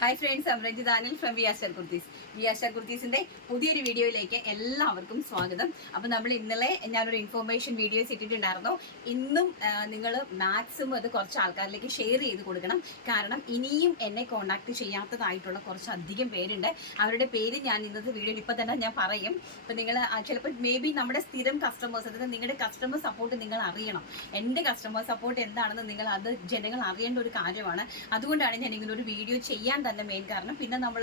Hi friends, I'm Ranjith Anil from V R Star Kurtis. V R Star കുർത്തീസിന്റെ പുതിയൊരു വീഡിയോയിലേക്ക് എല്ലാവർക്കും സ്വാഗതം. അപ്പോൾ നമ്മൾ ഇന്നലെ ഞാനൊരു ഇൻഫോർമേഷൻ വീഡിയോസ് ഇട്ടിട്ടുണ്ടായിരുന്നു. ഇന്നും നിങ്ങൾ മാക്സിമം അത് കുറച്ച് ആൾക്കാരിലേക്ക് ഷെയർ ചെയ്ത് കൊടുക്കണം. കാരണം ഇനിയും എന്നെ കോൺടാക്ട് ചെയ്യാത്തതായിട്ടുള്ള കുറച്ചധികം പേരുണ്ട്. അവരുടെ പേര് ഞാൻ ഇന്നത്തെ വീഡിയോയിൽ ഇപ്പം തന്നെ ഞാൻ പറയും. അപ്പോൾ നിങ്ങൾ ചിലപ്പോൾ മേ ബി നമ്മുടെ സ്ഥിരം കസ്റ്റമേഴ്സ്, അതായത് നിങ്ങളുടെ കസ്റ്റമർ സപ്പോർട്ട് നിങ്ങൾ അറിയണം. എൻ്റെ കസ്റ്റമർ സപ്പോർട്ട് എന്താണെന്ന് അത് ജനങ്ങൾ അറിയേണ്ട ഒരു കാര്യമാണ്. അതുകൊണ്ടാണ് ഞാൻ ഇങ്ങനെ ഒരു വീഡിയോ ചെയ്യാൻ തന്നെ മെയിൻ കാരണം. പിന്നെ നമ്മൾ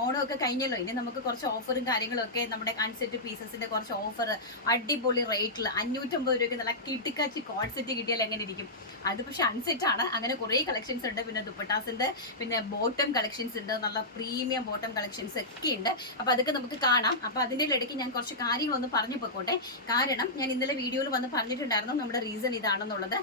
ഓണമൊക്കെ കഴിഞ്ഞല്ലോ, ഇനി നമുക്ക് കുറച്ച് ഓഫറും കാര്യങ്ങളൊക്കെ നമ്മുടെ അൺസെറ്റ് പീസസിന്റെ കുറച്ച് ഓഫർ അടിപൊളി റേറ്റിൽ 550 രൂപയ്ക്ക് നല്ല കിട്ടിക്കാച്ചി കോഡ് സെറ്റ് കിട്ടിയാൽ എങ്ങനെ ഇരിക്കും? അത് പക്ഷെ അൺസെറ്റ് ആണ്. അങ്ങനെ കുറേ കളക്ഷൻസ് ഉണ്ട്. പിന്നെ ദുപ്പട്ടാസിന്റെ പിന്നെ ബോട്ടം കളക്ഷൻസ് ഉണ്ട്, നല്ല പ്രീമിയം ബോട്ടം കളക്ഷൻസ് ഒക്കെ ഉണ്ട്. അപ്പോൾ അതൊക്കെ നമുക്ക് കാണാം. അപ്പോൾ അതിൻ്റെ ഇടയ്ക്ക് ഞാൻ കുറച്ച് കാര്യങ്ങളൊന്ന് പറഞ്ഞു പോയിക്കോട്ടെ. കാരണം ഞാൻ ഇന്നലെ വീഡിയോയിൽ വന്ന് പറഞ്ഞിട്ടുണ്ടായിരുന്നു നമ്മുടെ റീസൺ ഇതാണെന്നുള്ളത്.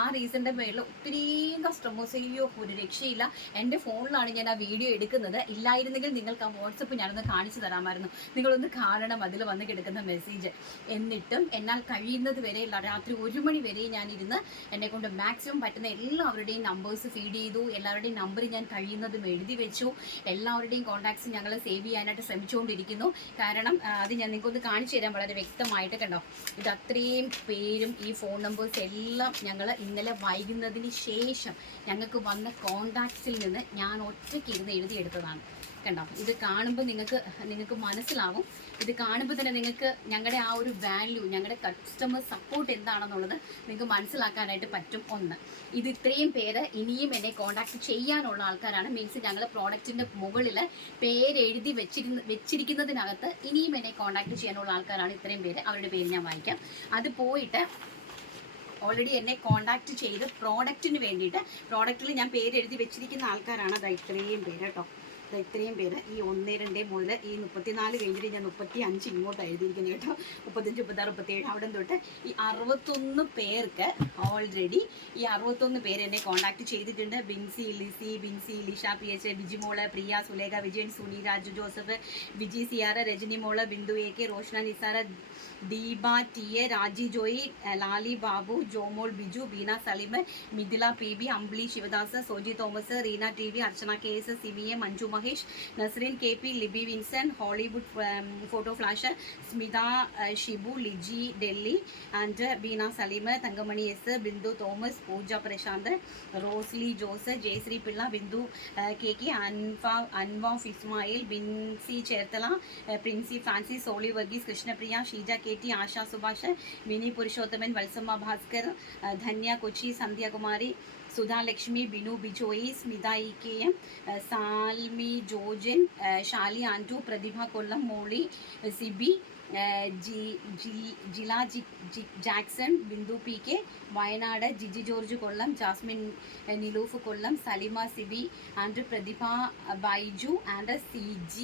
ആ റീസണിന്റെ പേരിൽ ഒത്തിരിയും കസ്റ്റമേഴ്സ് അയ്യോ ഒരു രക്ഷയില്ല, എൻ്റെ ഫോണിലാണ് ഞാൻ ആ വീഡിയോ എടുക്കുന്നത്, ഇല്ലായിരുന്നെങ്കിൽ നിങ്ങൾക്ക് ആ വാട്സപ്പ് ഞാനൊന്ന് കാണിച്ചു തരാമായിരുന്നു, നിങ്ങളൊന്ന് കാണണം അതിൽ വന്ന് കിടക്കുന്ന മെസ്സേജ്. എന്നിട്ടും എന്നാൽ കഴിയുന്നത് വരെ രാത്രി 1 മണി വരെ ഞാനിരുന്ന് എന്നെ കൊണ്ട് മാക്സിമം പറ്റുന്ന എല്ലാവരുടെയും നമ്പേഴ്സ് ഫീഡ് ചെയ്തു. എല്ലാവരുടെയും നമ്പർ ഞാൻ കഴിയുന്നതും എഴുതി വെച്ചു. എല്ലാവരുടെയും കോൺടാക്ട്സ് ഞങ്ങൾ സേവ് ചെയ്യാനായിട്ട് ശ്രമിച്ചുകൊണ്ടിരിക്കുന്നു. കാരണം അത് ഞാൻ നിങ്ങൾക്കൊന്ന് കാണിച്ചു തരാം വളരെ വ്യക്തമായിട്ട്. കണ്ടോ, ഇത് അത്രയും പേരും ഈ ഫോൺ നമ്പേഴ്സ് എല്ലാം ഞങ്ങൾ ഇന്നലെ വൈകുന്നതിന് ശേഷം ഞങ്ങൾക്ക് വന്ന കോൺടാക്ട്സിൽ നിന്ന് ഞാൻ ഒറ്റയ്ക്ക് ഇരുന്ന് എഴുതിയെടുത്തതാണ്. കണ്ടോ, ഇത് കാണുമ്പോൾ നിങ്ങൾക്ക് മനസ്സിലാവും. ഇത് കാണുമ്പോൾ തന്നെ നിങ്ങൾക്ക് ഞങ്ങളുടെ ആ ഒരു വാല്യൂ, ഞങ്ങളുടെ കസ്റ്റമർ സപ്പോർട്ട് എന്താണെന്നുള്ളത് നിങ്ങൾക്ക് മനസ്സിലാക്കാനായിട്ട് പറ്റും. ഒന്ന്, ഇത് ഇത്രയും പേര് ഇനിയും എന്നെ കോൺടാക്ട് ചെയ്യാനുള്ള ആൾക്കാരാണ്. മീൻസ് ഞങ്ങൾ പ്രോഡക്റ്റിൻ്റെ മുകളിൽ പേരെഴുതി വെച്ചിരിക്കുന്നതിനകത്ത് ഇനിയും എന്നെ കോൺടാക്ട് ചെയ്യാനുള്ള ആൾക്കാരാണ് ഇത്രയും പേര്. അവരുടെ പേര് ഞാൻ വായിക്കാം. അത് പോയിട്ട് ഓൾറെഡി എന്നെ കോൺടാക്ട് ചെയ്ത് പ്രോഡക്റ്റിന് വേണ്ടിയിട്ട് പ്രോഡക്റ്റിൽ ഞാൻ പേരെഴുതി വെച്ചിരിക്കുന്ന ആൾക്കാരാണ്. അത് ഇത്രയും പേര് കേട്ടോ. ഇത്രയും പേര് ഈ 1, 2 മുതൽ ഈ 34 കഴിഞ്ഞിട്ട് ഞാൻ 35 ഇങ്ങോട്ട് എഴുതിയിരിക്കുന്നത് കേട്ടോ. 35, 36, 37 അവിടെ തൊട്ട് ഈ 61 പേർക്ക് ഓൾറെഡി ഈ 61 പേര് എന്നെ കോൺടാക്ട് ചെയ്തിട്ടുണ്ട്. Binsi, Lisha PH, Bijimol, Priya, Sulekha, Vijayan, Suni, Raju Joseph, Viji Siyara, Rajani Mol, Bindu AK, Roshana Nisara, Deepa TA, Raji Joy, Lali Babu, Jomol Biju, Beena Salim, Mithila PB, Ambili Sivadas, Soji Thomas, Reena TV, Archana KS, സിമിയെ, Manju Mahesh, Nasreen KP, Libi Vinson, Hollywood photo flash, Smitha Shibu, Liji Delhi and Beena Saleem, Thankamani S, Bindu Thomas, Pooja Prashanth, Rosly Jose, Jayasree Pillai, Bindu KK, Anwaf Ismail, Binsi Cherthala, Princy Francis, Soly Varghese, Krishnapriya, Sheeja KT, Asha Subhash, Mini Purushothaman, Valsamma Bhaskar, Dhanya Kochi, Sandhyakumari, Sudha Lakshmi, Binu Bijoy, Smitha EKM, Salmi Jojan, Shali Antu, Prathibha Kollam, Molly Sibi, Jila Jackson, Bindu PK, Wayanad, Jiji George Kollam, Jasmine Niloof Kollam, Salima Sibi and Prathibha Baiju and CG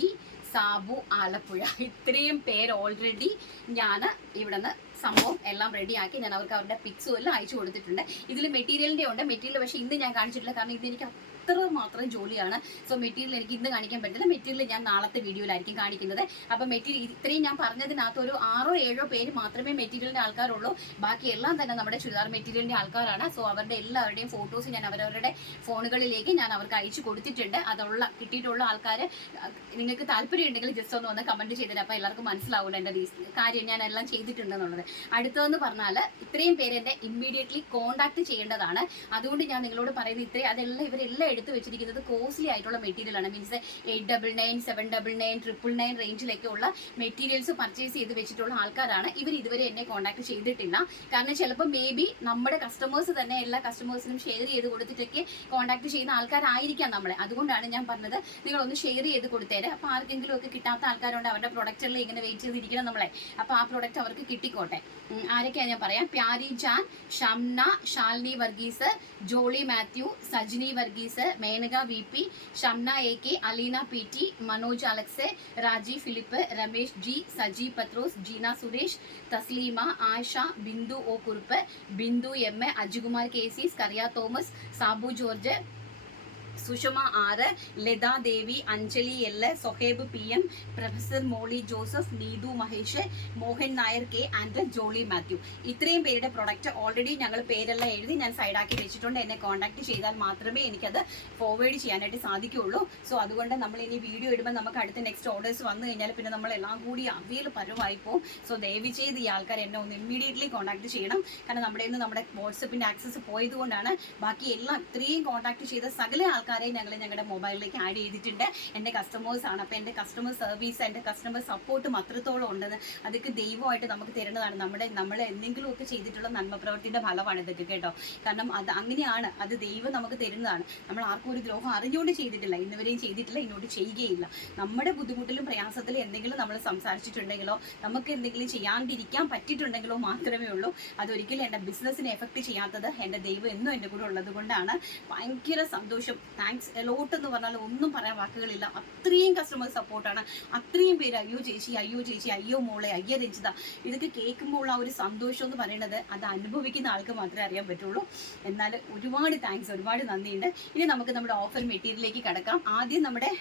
Sabu Alappuzha. ഇത്രയും പേര് already ഞാൻ ഇവിടെ നിന്ന് സംഭവം എല്ലാം റെഡിയാക്കി ഞാൻ അവർക്ക് അവരുടെ പിക്സും എല്ലാം അയച്ചു കൊടുത്തിട്ടുണ്ട്. ഇതിൽ മെറ്റീരിയലിൻ്റെ ഉണ്ട്. മെറ്റീരിയൽ പക്ഷേ ഇന്ന് ഞാൻ കാണിച്ചിട്ടില്ല, കാരണം ഇതെനിക്ക് അത്ര മാത്രം ജോലിയാണ്. സോ മെറ്റീരിയൽ എനിക്ക് ഇന്ന് കാണിക്കാൻ പറ്റില്ല. മെറ്റീരിയൽ ഞാൻ നാളത്തെ വീഡിയോയിലായിരിക്കും കാണിക്കുന്നത്. അപ്പോൾ മെറ്റീരിയൽ ഇത്രയും ഞാൻ പറഞ്ഞതിനകത്ത് ഒരു 6 or 7 പേര് മാത്രമേ മെറ്റീരിയലിൻ്റെ ആൾക്കാരുള്ളൂ. ബാക്കി എല്ലാം തന്നെ നമ്മുടെ ചുരിദാർ മെറ്റീരിയലിൻ്റെ ആൾക്കാരാണ്. സോ അവരുടെ എല്ലാവരുടെയും ഫോട്ടോസ് ഞാൻ അവരവരുടെ ഫോണുകളിലേക്ക് ഞാൻ അവർക്ക് അയച്ചു കൊടുത്തിട്ടുണ്ട്. കിട്ടിയിട്ടുള്ള ആൾക്കാർ നിങ്ങൾക്ക് താല്പര്യം ഉണ്ടെങ്കിൽ ജസ്റ്റ് ഒന്ന് കമൻറ്റ് ചെയ്തിട്ട് അപ്പോൾ എല്ലാവർക്കും മനസ്സിലാവില്ല എൻ്റെ കാര്യം ഞാൻ എല്ലാം ചെയ്തിട്ടുണ്ടെന്നുള്ളത്. അടുത്തതെന്ന് പറഞ്ഞാൽ ഇത്രയും പേര് എന്നെ ഇമ്മീഡിയറ്റ്ലി കോൺടാക്ട് ചെയ്യേണ്ടതാണ്. അതുകൊണ്ട് ഞാൻ നിങ്ങളോട് പറയുന്നത് ഇവരെല്ലാം എടുത്ത് വെച്ചിരിക്കുന്നത് കോസ്റ്റ്ലി ആയിട്ടുള്ള മെറ്റീരിയലാണ്. മീൻസ് 899, 799, 999 റേഞ്ചിലൊക്കെ ഉള്ള മെറ്റീരിയൽസ് പർച്ചേസ് ചെയ്ത് വെച്ചിട്ടുള്ള ആൾക്കാരാണ്. ഇതുവരെ എന്നെ കോൺടാക്ട് ചെയ്തിട്ടില്ല. കാരണം ചിലപ്പോൾ മേ ബി നമ്മുടെ കസ്റ്റമേഴ്സ് തന്നെ എല്ലാ കസ്റ്റമേഴ്സിനും ഷെയർ ചെയ്ത് കൊടുത്തിട്ടൊക്കെ കോൺടാക്ട് ചെയ്യുന്ന ആൾക്കാരായിരിക്കാം നമ്മളെ. അതുകൊണ്ടാണ് ഞാൻ പറഞ്ഞത് നിങ്ങളൊന്ന് ഷെയർ ചെയ്ത് കൊടുത്തേരെ. അപ്പോൾ ആർക്കെങ്കിലും ഒക്കെ കിട്ടാത്ത ആൾക്കാരുണ്ട്, അവരുടെ പ്രൊഡക്റ്റുകളിൽ ഇങ്ങനെ വെയിറ്റ് ചെയ്തിരിക്കണം നമ്മളെ. അപ്പോൾ ആ പ്രൊഡക്റ്റ് അവർക്ക് കിട്ടിക്കോട്ടെ. ആരൊക്കെയാണ് ഞാൻ പറയാം. Pyari Jan, Shamna, Shalini Varghese, Jolly Mathew, Sajini Varghese, Menaka VP, Shamna AK, Aleena PT, Manoj Alex, Raji Philip, Ramesh G, Saji Pathros, Jeena Suresh, Thasleema, Asha, Bindu O Kurup, Bindu M, Ajikumar KC, Skariah Thomas, Sabu George, Sushama R, Latha Devi, Anjali L, Sohaib PM, professor Molly Joseph, Neethu Mahesh, Mohan Nair K and Jolly Mathew. ഇത്രയും പേരുടെ പ്രൊഡക്റ്റ് ഓൾറെഡി ഞങ്ങൾ പേരെല്ലാം എഴുതി ഞാൻ സൈഡാക്കി വെച്ചിട്ടുണ്ട്. എന്നെ കോൺടാക്ട് ചെയ്താൽ മാത്രമേ എനിക്കത് ഫോർവേഡ് ചെയ്യാനായിട്ട് സാധിക്കുകയുള്ളൂ. സോ അതുകൊണ്ട് നമ്മൾ ഇനി വീഡിയോ ഇടുമ്പോൾ നമുക്ക് അടുത്ത നെക്സ്റ്റ് ഓർഡേഴ്സ് വന്നു കഴിഞ്ഞാൽ പിന്നെ നമ്മളെല്ലാം കൂടി അവയിൽ പരമായി പോകും. സോ ദയവ് ചെയ്ത് ഈ ആൾക്കാർ എന്നെ ഒന്ന് ഇമ്മീഡിയറ്റ്ലി കോൺടാക്ട് ചെയ്യണം. കാരണം നമ്മുടെ ഇന്ന് നമ്മുടെ വാട്സപ്പിൻ്റെ ആക്സസ് പോയതുകൊണ്ടാണ് ബാക്കി എല്ലാം ഇത്രയും കോൺടാക്ട് ചെയ്ത സകല ആൾക്കാരെയും ഞങ്ങളുടെ മൊബൈലിലേക്ക് ആഡ് ചെയ്തിട്ടുണ്ട്. എൻ്റെ കസ്റ്റമേഴ്സാണ്. അപ്പോൾ എൻ്റെ കസ്റ്റമർ സർവീസ്, എൻ്റെ കസ്റ്റമർ സപ്പോർട്ടും അത്രത്തോളം ഉണ്ടെന്ന് അതൊക്കെ ദൈവമായിട്ട് നമുക്ക് തരുന്നതാണ്. നമ്മൾ എന്തെങ്കിലുമൊക്കെ ചെയ്തിട്ടുള്ള നന്മ പ്രവൃത്തിൻ്റെ ഫലമാണ് ഇതൊക്കെ കേട്ടോ. കാരണം അത് അങ്ങനെയാണ്, അത് ദൈവം നമുക്ക് തരുന്നതാണ്. നമ്മൾ ആർക്കും ഒരു ദ്രോഹം അറിഞ്ഞുകൊണ്ട് ചെയ്തിട്ടില്ല, ഇന്നുവരെയും ചെയ്തിട്ടില്ല, ഇങ്ങോട്ട് ചെയ്യുകയില്ല. നമ്മുടെ ബുദ്ധിമുട്ടിലും പ്രയാസത്തിലും എന്തെങ്കിലും നമ്മൾ സംസാരിച്ചിട്ടുണ്ടെങ്കിലോ നമുക്ക് എന്തെങ്കിലും ചെയ്യാണ്ടിരിക്കാൻ പറ്റിയിട്ടുണ്ടെങ്കിലോ മാത്രമേ ഉള്ളൂ. അതൊരിക്കലും എൻ്റെ ബിസിനസ്സിനെ എഫക്റ്റ് ചെയ്യാത്തത് എൻ്റെ ദൈവം എന്നും എൻ്റെ കൂടെ ഉള്ളത് കൊണ്ടാണ്. ഭയങ്കര സന്തോഷം. താങ്ക്സ് എലോട്ട് എന്ന് പറഞ്ഞാൽ ഒന്നും പറയാൻ വാക്കുകളില്ല. അത്രയും കസ്റ്റമർ സപ്പോർട്ടാണ്. അത്രയും പേര് അയ്യോ ചേച്ചി, അയ്യോ ചേച്ചി, അയ്യോ മോളെ, അയ്യോ രഞ്ജിത, ഇതൊക്കെ കേൾക്കുമ്പോൾ ആ ഒരു സന്തോഷം എന്ന് പറയുന്നത് അത് അനുഭവിക്കുന്ന ആൾക്ക് മാത്രമേ അറിയാൻ പറ്റുള്ളൂ. എന്നാൽ ഒരുപാട് താങ്ക്സ്, ഒരുപാട് നന്ദിയുണ്ട്. ഇനി നമുക്ക് നമ്മുടെ ഓഫർ മെറ്റീരിയലിലേക്ക് കിടക്കാം. ആദ്യം നമ്മുടെ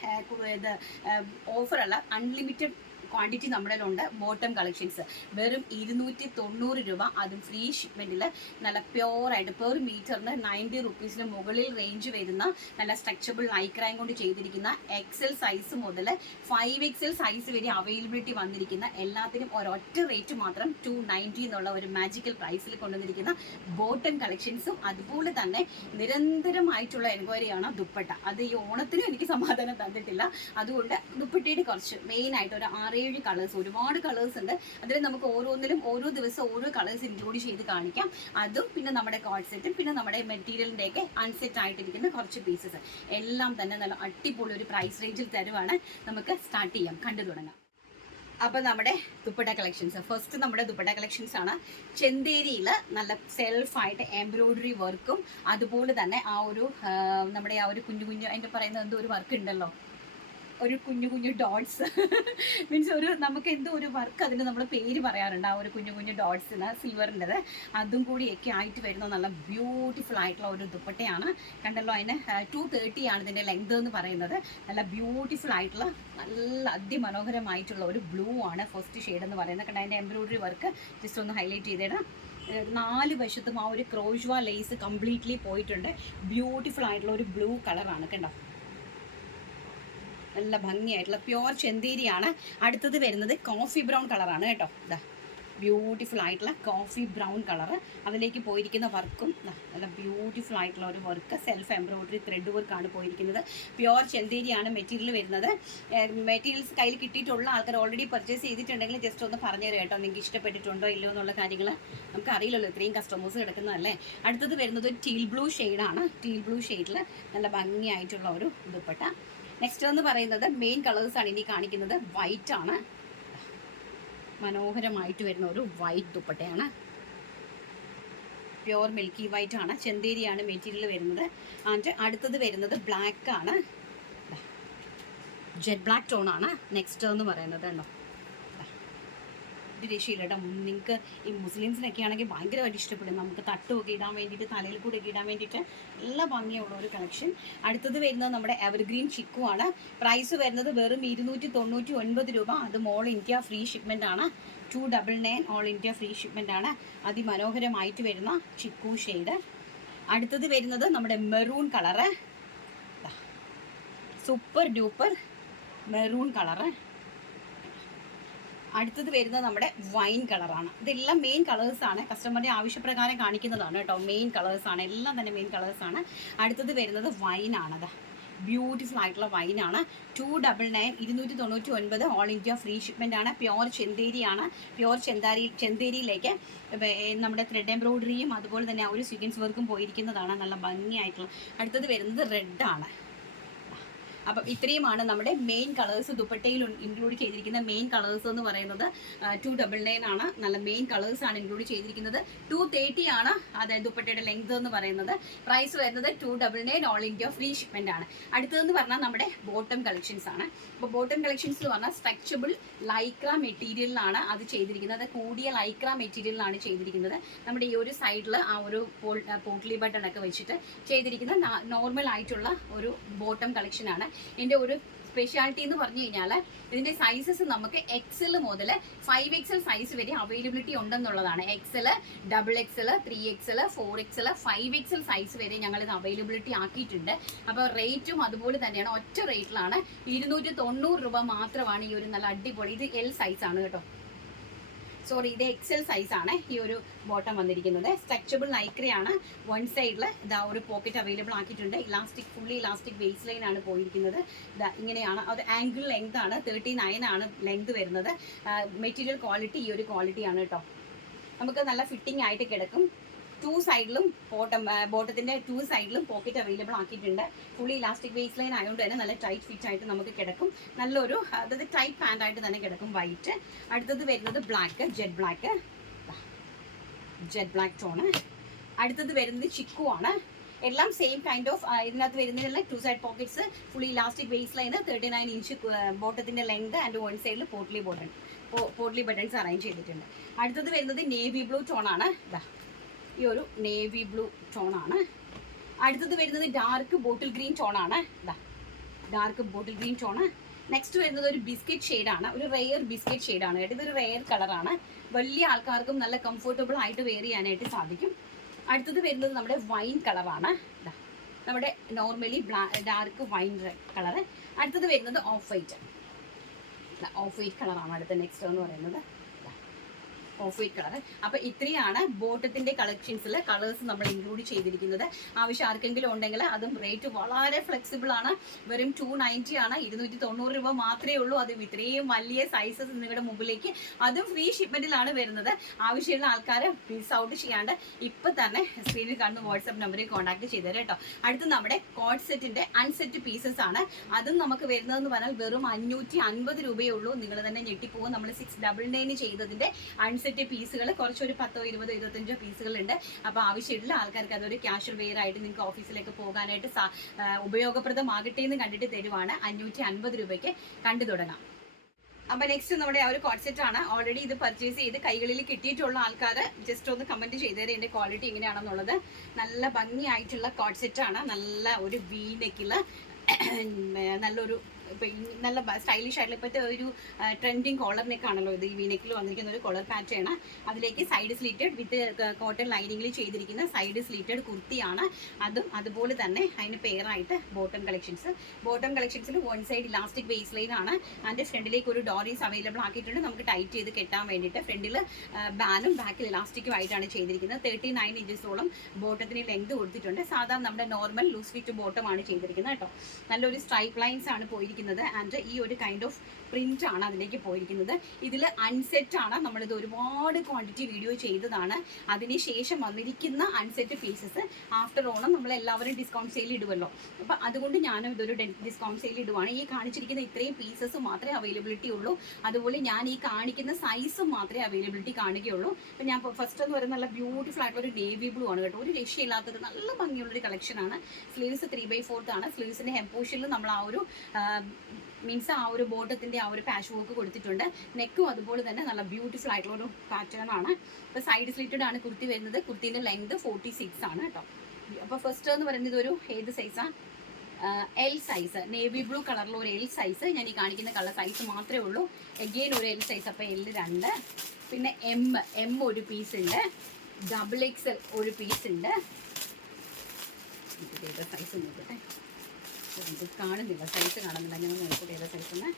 ഓഫറല്ല, അൺലിമിറ്റഡ് ക്വാണ്ടിറ്റി നമ്മുടെ ഉണ്ട്. ബോട്ടം കളക്ഷൻസ് വെറും 290 രൂപ, അതും ഫ്രീ ഷിപ്മെൻറ്റിൽ നല്ല പ്യോറായിട്ട് പെർ മീറ്ററിന് 90 റുപ്പീസിന് മുകളിൽ റേഞ്ച് വരുന്ന നല്ല സ്ട്രെച്ചബിൾ ലൈക്രയും കൊണ്ട് ചെയ്തിരിക്കുന്ന XL സൈസ് മുതൽ 5XL സൈസ് വരെ അവൈലബിലിറ്റി വന്നിരിക്കുന്ന എല്ലാത്തിനും ഒരൊറ്റ റേറ്റ് മാത്രം 290 എന്നുള്ള ഒരു മാജിക്കൽ പ്രൈസിൽ കൊണ്ടുവന്നിരിക്കുന്ന ബോട്ടം കളക്ഷൻസും അതുപോലെ തന്നെ നിരന്തരമായിട്ടുള്ള എൻക്വയറിയാണ് ദുപ്പട്ട. അത് ഈ ഓണത്തിനും എനിക്ക് സമാധാനം തന്നിട്ടില്ല. അതുകൊണ്ട് ദുപ്പട്ടയുടെ കുറച്ച് മെയിനായിട്ട് ഒരു 6-7 കളേഴ്സ്, ഒരുപാട് കളേഴ്സ് ഉണ്ട്. അതിൽ നമുക്ക് ഓരോന്നിലും ഓരോ ദിവസം ഓരോ കളേഴ്സ് ഇൻക്ലൂഡ് ചെയ്ത് കാണിക്കാം. അതും പിന്നെ നമ്മുടെ കോഡ് സെറ്റും പിന്നെ നമ്മുടെ മെറ്റീരിയലിൻ്റെയൊക്കെ അൺസെറ്റ് ആയിട്ടിരിക്കുന്ന കുറച്ച് പീസസ് എല്ലാം തന്നെ നല്ല അടിപൊളി ഒരു പ്രൈസ് റേഞ്ചിൽ തരുവാണ്. നമുക്ക് സ്റ്റാർട്ട് ചെയ്യാം, കണ്ടു തുടങ്ങാം. അപ്പോൾ നമ്മുടെ ദുപ്പട്ട കളക്ഷൻസ്, ഫസ്റ്റ് നമ്മുടെ ദുപ്പട്ട കളക്ഷൻസ് ആണ്. ചെന്തേരിയിൽ നല്ല സെൽഫായിട്ട് എംബ്രോയിഡറി വർക്കും അതുപോലെ തന്നെ ആ ഒരു നമ്മുടെ ആ ഒരു കുഞ്ഞു അതിൻ്റെ പറയുന്നത് എന്തോ ഒരു വർക്ക് ഉണ്ടല്ലോ, ഒരു കുഞ്ഞു ഡോട്ട്സ് മീൻസ് ഒരു നമുക്ക് എന്തോ ഒരു വർക്ക് അതിന് നമ്മൾ പേര് പറയാറുണ്ട്. ആ ഒരു കുഞ്ഞു ഡോട്ട്സിന് സിൽവറിൻ്റെത് അതും കൂടിയൊക്കെ ആയിട്ട് വരുന്ന നല്ല ബ്യൂട്ടിഫുൾ ആയിട്ടുള്ള ഒരു ദുപ്പട്ടയാണ്. കണ്ടല്ലോ, അതിന് 230 ആണ് ഇതിൻ്റെ ലെങ്ത് എന്ന് പറയുന്നത്. നല്ല ബ്യൂട്ടിഫുൾ ആയിട്ടുള്ള നല്ല അതിമനോഹരമായിട്ടുള്ള ഒരു ബ്ലൂ ആണ് ഫസ്റ്റ് ഷെയ്ഡ് എന്ന് പറയുന്നത്. കണ്ട അതിൻ്റെ എംബ്രോയിഡറി വർക്ക് ജസ്റ്റ് ഒന്ന് ഹൈലൈറ്റ് ചെയ്തിടാം. 4 വശത്തും ആ ഒരു ക്രോഷ്വ ലേസ് കംപ്ലീറ്റ്ലി പോയിട്ടുണ്ട്. ബ്യൂട്ടിഫുൾ ആയിട്ടുള്ള ഒരു ബ്ലൂ കളറാണ് കണ്ടോ, നല്ല ഭംഗിയായിട്ടുള്ള പ്യുവർ ചെന്തേരിയാണ്. അടുത്തത് വരുന്നത് കോഫി ബ്രൗൺ കളറാണ് കേട്ടോ. ഇതാ ബ്യൂട്ടിഫുൾ ആയിട്ടുള്ള കോഫി ബ്രൗൺ കളറ്, അതിലേക്ക് പോയിരിക്കുന്ന വർക്കും നല്ല ബ്യൂട്ടിഫുൾ ആയിട്ടുള്ള ഒരു വർക്ക്, സെൽഫ് എംബ്രോയിഡറി ത്രെഡ് വർക്കാണ് പോയിരിക്കുന്നത്. പ്യുവർ ചെന്തേരിയാണ് മെറ്റീരിയൽ വരുന്നത്. മെറ്റീരിയൽസ് കയ്യിൽ കിട്ടിയിട്ടുള്ള ആൾക്കാർ ഓൾറെഡി പർച്ചേസ് ചെയ്തിട്ടുണ്ടെങ്കിൽ ജസ്റ്റ് ഒന്ന് പറഞ്ഞു തരാം കേട്ടോ, നിങ്ങൾക്ക് ഇഷ്ടപ്പെട്ടിട്ടുണ്ടോ ഇല്ലയോ എന്നുള്ള കാര്യങ്ങൾ നമുക്ക് അറിയില്ലല്ലോ, ഇത്രയും കസ്റ്റമേഴ്സ് കിടക്കുന്നതല്ലേ. അടുത്തത് വരുന്നത് ടീൽ ബ്ലൂ ഷെയ്ഡാണ്. ടീൽ ബ്ലൂ ഷെയ്ഡിൽ നല്ല ഭംഗിയായിട്ടുള്ള ഒരു ദുപ്പട്ട. നെക്സ്റ്റ് എന്ന് പറയുന്നത് മെയിൻ കളേഴ്സാണ് ഇനി കാണിക്കുന്നത്. വൈറ്റ് ആണ്, മനോഹരമായിട്ട് വരുന്ന ഒരു വൈറ്റ് ദുപ്പട്ടയാണ്. പ്യുവർ മിൽക്കി വൈറ്റ് ആണ്, ചെന്തേരിയാണ് മെറ്റീരിയൽ വരുന്നത്. ആൻഡ് അടുത്തത് വരുന്നത് ബ്ലാക്ക് ആണ്, ജെറ്റ് ബ്ലാക്ക് ടോൺ ആണ് നെക്സ്റ്റ് എന്ന് പറയുന്നത്. ഉണ്ടോ, രക്ഷയില്ല കേട്ടോ. നിങ്ങൾക്ക് ഈ മുസ്ലിംസിനൊക്കെ ആണെങ്കിൽ ഭയങ്കരമായിട്ട് ഇഷ്ടപ്പെടും. നമുക്ക് തട്ടുമൊക്കെ ഇടാൻ വേണ്ടിയിട്ട്, തലയിൽ കൂടെ ഒക്കെ ഇടാൻ വേണ്ടിയിട്ട് എല്ലാ ഭംഗിയുള്ള ഒരു കളക്ഷൻ. അടുത്തത് വരുന്നത് നമ്മുടെ എവർഗ്രീൻ ചിക്കു ആണ്. പ്രൈസ് വരുന്നത് വെറും 299 രൂപ. അതും ഓൾ ഇന്ത്യ ഫ്രീ ഷിപ്മെൻ്റ് ആണ്. 299 ഓൾ ഇന്ത്യ ഫ്രീ ഷിപ്മെൻ്റ് ആണ്. അതിമനോഹരമായിട്ട് വരുന്ന ചിക്കു ഷെയ്ഡ്. അടുത്തത് വരുന്നത് നമ്മുടെ maroon colour, super duper maroon colour. അടുത്തത് വരുന്നത് നമ്മുടെ വൈൻ കളറാണ്. ഇതെല്ലാം മെയിൻ കളേഴ്സാണ്, കസ്റ്റമറുടെ ആവശ്യപ്രകാരം കാണിക്കുന്നതാണ് കേട്ടോ. മെയിൻ കളേഴ്സാണ്, എല്ലാം തന്നെ മെയിൻ കളേഴ്സാണ്. അടുത്തത് വരുന്നത് വൈനാണ്. അതാ ബ്യൂട്ടിഫുൾ ആയിട്ടുള്ള വൈനാണ്. 299 299 ഓൾ ഇന്ത്യ ഫ്രീ ഷിപ്മെൻ്റ് ആണ്. പ്യുവർ ചെന്തേരിയാണ്. പ്യുവർ ചെന്തേരിയിലേക്ക് നമ്മുടെ ത്രെഡ് എംബ്രോയിഡറിയും അതുപോലെ തന്നെ ആ ഒരു സ്വീക്വൻസ് വർക്കും പോയിരിക്കുന്നതാണ്. നല്ല ഭംഗിയായിട്ടുള്ള. അടുത്തത് വരുന്നത് റെഡാണ്. അപ്പം ഇത്രയുമാണ് നമ്മുടെ മെയിൻ കളേഴ്സ്, ദുപ്പട്ടയിൽ ഇൻക്ലൂഡ് ചെയ്തിരിക്കുന്ന മെയിൻ കളേഴ്സ് എന്ന് പറയുന്നത്. 299 ആണ്, നല്ല മെയിൻ കളേഴ്സ് ആണ് ഇൻക്ലൂഡ് ചെയ്തിരിക്കുന്നത്. 230 ആണ് അതായത് ദുപ്പട്ടയുടെ ലെങ്ത് എന്ന് പറയുന്നത്. പ്രൈസ് വരുന്നത് 299, ഓൾ ഇന്ത്യ ഫ്രീ ഷിപ്മെന്റ് ആണ്. അടുത്തതെന്ന് പറഞ്ഞാൽ നമ്മുടെ ബോട്ടം കളക്ഷൻസ് ആണ്. അപ്പോൾ ബോട്ടം കളക്ഷൻസ് എന്ന് പറഞ്ഞാൽ സ്ട്രെച്ചബിൾ ലൈക്ര മെറ്റീരിയലിലാണ് അത് ചെയ്തിരിക്കുന്നത്. കൂടിയ ലൈക്ര മെറ്റീരിയലിലാണ് ചെയ്തിരിക്കുന്നത്. നമ്മുടെ ഈ ഒരു സൈഡിൽ ആ ഒരു പോട്ട്ലി ബട്ടൺ ഒക്കെ വെച്ചിട്ട് ചെയ്തിരിക്കുന്ന നോർമൽ ആയിട്ടുള്ള ഒരു ബോട്ടം കളക്ഷൻ ആണ്. ഇതിൻ്റെ ഒരു സ്പെഷ്യാലിറ്റി എന്ന് പറഞ്ഞു കഴിഞ്ഞാൽ ഇതിൻ്റെ സൈസസ് നമുക്ക് XL മുതൽ 5XL സൈസ് വരെ അവൈലബിലിറ്റി ഉണ്ടെന്നുള്ളതാണ്. XL, XXL, 3XL, 4XL, 5XL size വരെ ഞങ്ങളിത് അവൈലബിലിറ്റി ആക്കിയിട്ടുണ്ട്. അപ്പോൾ റേറ്റും അതുപോലെ തന്നെയാണ്, ഒറ്റ റേറ്റിലാണ്. 290 രൂപ മാത്രമാണ് ഈ ഒരു നല്ല അടിപൊളി, ഇത് L സൈസാണ് കേട്ടോ, സോറി ഇത് XL സൈസാണ് ഈ ഒരു ബോട്ടം വന്നിരിക്കുന്നത്. സ്ട്രെച്ചബിൾ ലൈക്രയാണ്. വൺ സൈഡിൽ ഇതാ ഒരു പോക്കറ്റ് അവൈലബിൾ ആക്കിയിട്ടുണ്ട്. Elastic, fully elastic base line ആണ് പോയിരിക്കുന്നത്. ഇതാ ഇങ്ങനെയാണ്. അത് ആംഗിൾ ലെങ്ത് ആണ്, 39 ആണ് ലെങ്ത് വരുന്നത്. മെറ്റീരിയൽ ക്വാളിറ്റി ഈ ഒരു ക്വാളിറ്റിയാണ് കേട്ടോ. നമുക്ക് നല്ല ഫിറ്റിംഗ് ആയിട്ട് കിടക്കും. 2 സൈഡിലും ബോട്ടത്തിൻ്റെ 2 സൈഡിലും പോക്കറ്റ് അവൈലബിൾ ആക്കിയിട്ടുണ്ട്. ഫുള്ളി ഇലാസ്റ്റിക് ബേസ് ലൈൻ ആയതുകൊണ്ട് തന്നെ നല്ല ടൈറ്റ് ഫിറ്റ് ആയിട്ട് നമുക്ക് കിടക്കും. നല്ലൊരു അതായത് ടൈറ്റ് പാൻ്റ് ആയിട്ട് തന്നെ കിടക്കും. വൈറ്റ്. അടുത്തത് വരുന്നത് ബ്ലാക്ക്, ജെറ്റ് ബ്ലാക്ക് ടോണ്. അടുത്തത് വരുന്നത് ചിക്കു ആണ്. എല്ലാം സെയിം കൈൻഡ് ഓഫ്. ഇതിനകത്ത് വരുന്നതിനുള്ള 2 side pockets, fully elastic base line, 39 inch ബോട്ടത്തിൻ്റെ ലെങ്ത് ആൻഡ് വൺ സൈഡിൽ പോട്ട്ലി ബട്ടൺസ് അറേഞ്ച് ചെയ്തിട്ടുണ്ട്. അടുത്തത് വരുന്നത് നേവി ബ്ലൂ ടോണാണ്. ഈ ഒരു നേവി ബ്ലൂ ടോണാണ്. അടുത്തത് വരുന്നത് ഡാർക്ക് ബോട്ടിൽ ഗ്രീൻ ടോണാണ്. Dark bottle green tone. Next വരുന്നത് ഒരു ബിസ്ക്കറ്റ് ഷെയ്ഡാണ്, ഒരു റെയർ ബിസ്ക്കറ്റ് ഷെയ്ഡാണ് കേട്ടോ. ഇതൊരു റെയർ കളറാണ്. വലിയ ആൾക്കാർക്കും നല്ല കംഫർട്ടബിൾ ആയിട്ട് വെയർ ചെയ്യാനായിട്ട് സാധിക്കും. അടുത്തത് വരുന്നത് നമ്മുടെ വൈൻ കളറാണ്, നമ്മുടെ നോർമലി ഡാർക്ക് വൈൻ കളറ്. അടുത്തത് വരുന്നത് ഓഫ് വൈറ്റ് കളറാണ്. അടുത്ത നെക്സ്റ്റ് എന്ന് പറയുന്നത് ഓഫ് വൈറ്റ് കളർ. അപ്പോൾ ഇത്രയാണ് ബോട്ടത്തിൻ്റെ കളക്ഷൻസിൽ കളേഴ്സ് നമ്മൾ ഇൻക്ലൂഡ് ചെയ്തിരിക്കുന്നത്. ആവശ്യം ആർക്കെങ്കിലും ഉണ്ടെങ്കിൽ അതും റേറ്റ് വളരെ ഫ്ലെക്സിബിൾ ആണ്. വെറും 290 ആണ്, 290 രൂപ മാത്രമേ ഉള്ളൂ. അതും ഇത്രയും വലിയ സൈസസ് നിങ്ങളുടെ മുമ്പിലേക്ക്, അതും ഫ്രീ ഷിപ്മെൻറ്റിലാണ് വരുന്നത്. ആവശ്യമുള്ള ആൾക്കാർ മിസ് ഔട്ട് ചെയ്യാണ്ട് ഇപ്പം തന്നെ സ്ക്രീനിൽ കാണുന്ന വാട്സാപ്പ് നമ്പറിൽ കോൺടാക്ട് ചെയ്തേരെ കേട്ടോ. അടുത്ത് നമ്മുടെ കോഡ് സെറ്റിൻ്റെ അൺസെറ്റ് പീസസ് ആണ്. അതും നമുക്ക് വരുന്നതെന്ന് പറഞ്ഞാൽ വെറും 550 രൂപയേ ഉള്ളൂ. നിങ്ങൾ തന്നെ ഞെട്ടിപ്പോകും. നമ്മൾ 699 ചെയ്തതിൻ്റെ അൺസെറ്റ് പീസുകൾ കുറച്ചൊരു 10, 20, 25 പീസുകളുണ്ട്. അപ്പോൾ ആവശ്യമുള്ള ആൾക്കാർക്ക് അതൊരു ക്യാഷ്വൽ വെയർ ആയിട്ട് നിങ്ങൾക്ക് ഓഫീസിലേക്ക് പോകാനായിട്ട് ഉപയോഗപ്രദമാകട്ടെ എന്ന് കണ്ടിട്ട് തരുവാണ്. 550 രൂപയ്ക്ക് കണ്ടു തുടങ്ങാം. അപ്പോൾ നെക്സ്റ്റ് നമ്മുടെ ആ ഒരു കോഡ് സെറ്റ് ആണ്. ഓൾറെഡി ഇത് പർച്ചേസ് ചെയ്ത് കൈകളിൽ കിട്ടിയിട്ടുള്ള ആൾക്കാർ ജസ്റ്റ് ഒന്ന് കമൻറ്റ് ചെയ്തേരെ എൻ്റെ ക്വാളിറ്റി എങ്ങനെയാണെന്നുള്ളത്. നല്ല ഭംഗിയായിട്ടുള്ള കോഡ് സെറ്റാണ്. നല്ല ഒരു വി നെക്കിൽ നല്ലൊരു നല്ല സ്റ്റൈലിഷ് ആയിട്ടുള്ള ഇപ്പോഴത്തെ ഒരു ട്രെൻഡിങ് കോളർ നെക്കാണല്ലോ ഇത്. ഈ വീനെക്കിൽ വന്നിരിക്കുന്ന ഒരു കോളർ പാറ്റേൺ. അതിലേക്ക് സൈഡ് സ്ലീറ്റഡ് വിത്ത് കോട്ടൺ ലൈനിങ്ങിൽ ചെയ്തിരിക്കുന്ന സൈഡ് സ്ലീറ്റഡ് കുർത്തിയാണ്. അതും അതുപോലെ തന്നെ അതിന് പെയറായിട്ട് ബോട്ടം കളക്ഷൻസിൽ one side elastic base line ആണ്. അതിൻ്റെ ഫ്രണ്ടിലേക്ക് ഒരു ഡോറീസ് അവൈലബിൾ ആക്കിയിട്ടുണ്ട്, നമുക്ക് ടൈറ്റ് ചെയ്ത് കെട്ടാൻ വേണ്ടിയിട്ട്. ഫ്രണ്ടിൽ ബാനും ബാക്കിൽ ഇലാസ്റ്റിക്കും ആയിട്ടാണ് ചെയ്തിരിക്കുന്നത്. 39 ഇഞ്ചസോളം ബോട്ടത്തിന് ലെങ്ത് കൊടുത്തിട്ടുണ്ട്. സാധാരണ നമ്മുടെ നോർമൽ ലൂസ് ഫിറ്റ് ബോട്ടമാണ് ചെയ്തിരിക്കുന്നത് കേട്ടോ. നല്ലൊരു സ്ട്രൈപ്പ് ലൈൻസ് ആണ് പോയിരിക്കുന്നത്. ആൻഡ് ഈ ഒരു കൈൻഡ് ഓഫ് പ്രിന്റ് ആണ് അതിലേക്ക് പോയിരിക്കുന്നത്. ഇതിൽ അൺസെറ്റ് ആണ്. നമ്മളിത് ഒരുപാട് ക്വാണ്ടിറ്റി വീഡിയോ ചെയ്തതാണ്. അതിനുശേഷം വന്നിരിക്കുന്ന അൺസെറ്റ് പീസസ് ആഫ്റ്റർ ഓണം നമ്മളെല്ലാവരും ഡിസ്കൗണ്ട് സെയിൽ ഇടുമല്ലോ. അപ്പോൾ അതുകൊണ്ട് ഞാനും ഇതൊരു ഡിസ്കൗണ്ട് സെയിൽ ഇടുവാണ്. ഈ കാണിച്ചിരിക്കുന്ന ഇത്രയും പീസസ് മാത്രമേ അവൈലബിലിറ്റി ഉള്ളൂ. അതുപോലെ ഞാൻ ഈ കാണിക്കുന്ന സൈസും മാത്രമേ അവൈലബിലിറ്റി കാണുകയുള്ളൂ. അപ്പോൾ ഞാൻ ഫസ്റ്റ് എന്ന് പറയുന്നത് നല്ല ബ്യൂട്ടിഫുൾ ആയിട്ടുള്ള ഒരു നേവി ബ്ലൂ ആണ് കേട്ടോ. ഒരു രക്ഷയില്ലാത്തത് നല്ല ഭംഗിയുള്ളൊരു കളക്ഷനാണ്. സ്ലീവ്സ് 3/4 ആണ്. സ്ലീവ്സിൻ്റെ ഹെം പോർഷനിൽ നമ്മൾ ആ ഒരു മീൻസ് ആ ഒരു ബോട്ടത്തിൻ്റെ ആ ഒരു പാച്ച് വർക്ക് കൊടുത്തിട്ടുണ്ട്. നെക്കും അതുപോലെ തന്നെ നല്ല ബ്യൂട്ടിഫുൾ ആയിട്ടുള്ള ഒരു പാറ്റേൺ ആണ്. അപ്പോൾ സൈഡ് സ്ലിറ്റഡ് ആണ് കുർത്തി വരുന്നത്. കുർത്തീൻ്റെ ലെങ്ത് 46 ആണ് കേട്ടോ. അപ്പോൾ ഫസ്റ്റ് എന്ന് പറയുന്നത് ഒരു ഏത് സൈസാണ്? L സൈസ്, നേവി ബ്ലൂ കളറിൽ ഒരു L സൈസ്. ഞാൻ ഈ കാണിക്കുന്ന കളർ സൈസ് മാത്രമേ ഉള്ളൂ. എഗെയിൻ ഒരു L സൈസ്, അപ്പോൾ L 2. പിന്നെ M ഒരു പീസ് ഉണ്ട്. XXL ഒരു പീസ് ഉണ്ട്. സൈസ് നോക്കട്ടെ, ഇത് കാണുന്നില്ല, സൈസ് കാണുന്നില്ല. ഞാൻ നോക്കട്ടെ ഏതാ സൈസ് എന്ന്.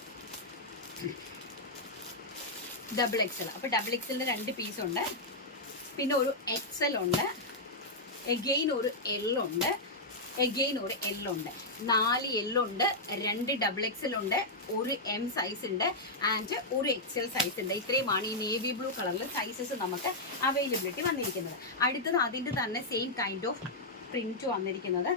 XXL. അപ്പോൾ XXLൻ്റെ 2 പീസുണ്ട്. പിന്നെ ഒരു XL ഉണ്ട്. എഗെയിൻ ഒരു L ഉണ്ട്. എഗെയിൻ ഒരു L ഉണ്ട്. 4 L ഉണ്ട്, 2 XXL ഉണ്ട്, ഒരു M സൈസ് ഉണ്ട് ആൻഡ് ഒരു XL സൈസ് ഉണ്ട്. ഇത്രയുമാണ് ഈ നേവി ബ്ലൂ കളറിൽ സൈസസ് നമുക്ക് അവൈലബിലിറ്റി വന്നിരിക്കുന്നത്. അടുത്തത് അതിൻ്റെ തന്നെ സെയിം കൈൻഡ് ഓഫ് പ്രിൻറ്റ് വന്നിരിക്കുന്നത്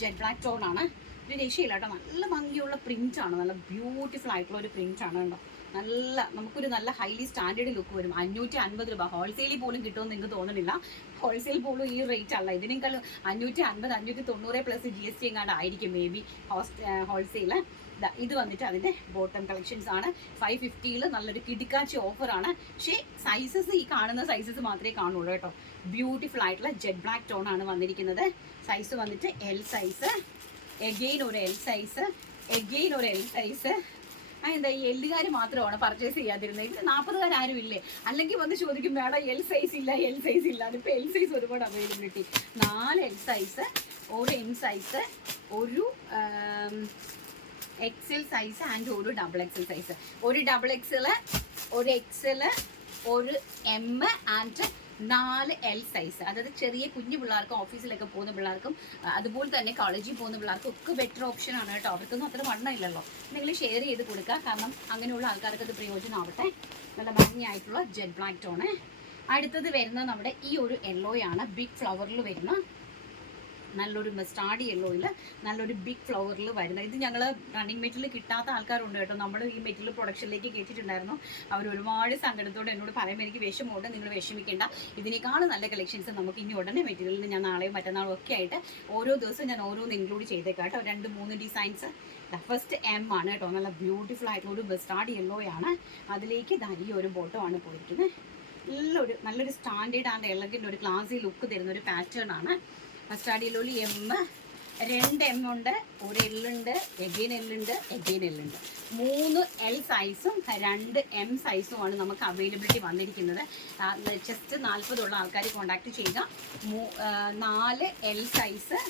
ജെറ്റ് ബ്ലാക്ക് ടോൺ ആണ്. ഒരു രക്ഷയില്ല കേട്ടോ. നല്ല ഭംഗിയുള്ള പ്രിൻ്റാണ്, നല്ല ബ്യൂട്ടിഫുൾ ആയിട്ടുള്ള ഒരു പ്രിൻ്റാണ് കേട്ടോ. നല്ല നമുക്കൊരു നല്ല ഹൈലി സ്റ്റാൻഡേർഡ് ലുക്ക് വരും. 550 രൂപ ഹോൾസെയിൽ പോലും കിട്ടുമെന്ന് നിങ്ങൾക്ക് തോന്നുന്നില്ല. ഹോൾസെയിൽ പോലും ഈ റേറ്റ് അല്ല, ഇതിനേക്കാൾ 550 590 പ്ലസ് GST എങ്ങാണ്ട് ആയിരിക്കും മേ ബി ഹോൾസെയിൽ. ഇത് വന്നിട്ട് അതിൻ്റെ ബോട്ടം കളക്ഷൻസ് ആണ്. 550 നല്ലൊരു കിടിക്കാച്ചി ഓഫറാണ്. പക്ഷേ സൈസസ് ഈ കാണുന്ന സൈസസ് മാത്രമേ കാണുള്ളൂ കേട്ടോ. ബ്യൂട്ടിഫുൾ ആയിട്ടുള്ള ജെറ്റ് ബ്ലാക്ക് ടോൺ ആണ് വന്നിരിക്കുന്നത്. സൈസ് വന്നിട്ട് L സൈസ്, എഗെയിൻ ഒരു L സൈസ്, എഗെയിൻ ഒരു L സൈസ്. എന്താ ഈ എല്ലുകാർ മാത്രമാണ് പർച്ചേസ് ചെയ്യാതിരുന്നത്, ഇത് 40കാർ ആരും ഇല്ലേ? അല്ലെങ്കിൽ വന്ന് ചോദിക്കും മേഡം L സൈസ് ഇല്ല, L സൈസ് ഇല്ല. അതിപ്പോൾ L സൈസ് ഒരുപാട് അവൈലബിലിറ്റി. 4 L സൈസ്, ഒരു M സൈസ്, ഒരു XL സൈസ് ആൻഡ് ഒരു XXL സൈസ്. ഒരു XXL, ഒരു XL, ഒരു M ആൻഡ് 4 L സൈസ്. അതായത് ചെറിയ കുഞ്ഞു പിള്ളേർക്കും ഓഫീസിലൊക്കെ പോകുന്ന പിള്ളേർക്കും അതുപോലെ തന്നെ കോളേജിൽ പോകുന്ന പിള്ളേർക്കും ഒക്കെ ബെറ്റർ ഓപ്ഷനാണ് കേട്ടോ. അവർക്കൊന്നും അത്ര വണ്ണം ഇല്ലല്ലോ. നിങ്ങൾ ഷെയർ ചെയ്ത് കൊടുക്കുക, കാരണം അങ്ങനെയുള്ള ആൾക്കാർക്ക് അത് പ്രയോജനമാവട്ടെ. നല്ല ഭംഗിയായിട്ടുള്ള ജെറ്റ് ബ്ലാക്ക് ടോണ്. അടുത്തത് വരുന്നത് നമ്മുടെ ഈ ഒരു യെല്ലോയാണ്, ബിഗ് ഫ്ലവറിൽ വരുന്ന നല്ലൊരു മസ്റ്റാർഡ് യെല്ലോയിൽ നല്ലൊരു ബിഗ് ഫ്ലവറിൽ വരുന്നത്. ഇത് ഞങ്ങൾ റണ്ണിങ് മെറ്റീരിയൽ കിട്ടാത്ത ആൾക്കാരുണ്ട് കേട്ടോ. നമ്മൾ ഈ മെറ്റീരിയൽ പ്രൊഡക്ഷനിലേക്ക് കയറ്റിയിട്ടുണ്ടായിരുന്നു. അവർ ഒരുപാട് സങ്കടത്തോടെ എന്നോട് പറയുമ്പോൾ എനിക്ക് വിഷമമുണ്ട്. നിങ്ങൾ വിഷമിക്കേണ്ട, ഇതിനേക്കാൾ നല്ല കളക്ഷൻസ് നമുക്ക് ഇനി ഉടനെ മെറ്റീരിയലിന് ഞാൻ നാളെയും മറ്റന്നാളും ഒക്കെ ആയിട്ട് ഓരോ ദിവസവും ഞാൻ ഓരോന്ന് ഇൻക്ലൂഡ് ചെയ്തേക്കാം കേട്ടോ. 2-3 ഡിസൈൻസ്. ഫസ്റ്റ് M ആണ് കേട്ടോ. നല്ല ബ്യൂട്ടിഫുൾ ആയിട്ടുള്ള ഒരു മസ്റ്റാർഡ് യെല്ലോയാണ്. അതിലേക്ക് ഈ ഒരു ബോട്ടമാണ് പോയിരിക്കുന്നത്. നല്ലൊരു സ്റ്റാൻഡേർഡ് ആൻഡ് എലഗൻ്റ് ഒരു ക്ലാസി ലുക്ക് തരുന്ന ഒരു പാറ്റേൺ ആണ്. മസ്റ്റാർഡ് യെല്ലോയിൽ M, 2 M ഉണ്ട്, ഒരു L ഉണ്ട്, എഗെയിൻ L ഉണ്ട്, എഗെയിൻ L ഉണ്ട്. 3 L സൈസും 2 M സൈസുമാണ് നമുക്ക് അവൈലബിലിറ്റി വന്നിരിക്കുന്നത്. ജസ്റ്റ് 40 ഉള്ള ആൾക്കാർ കോൺടാക്ട് ചെയ്യുക. 4 L സൈസ്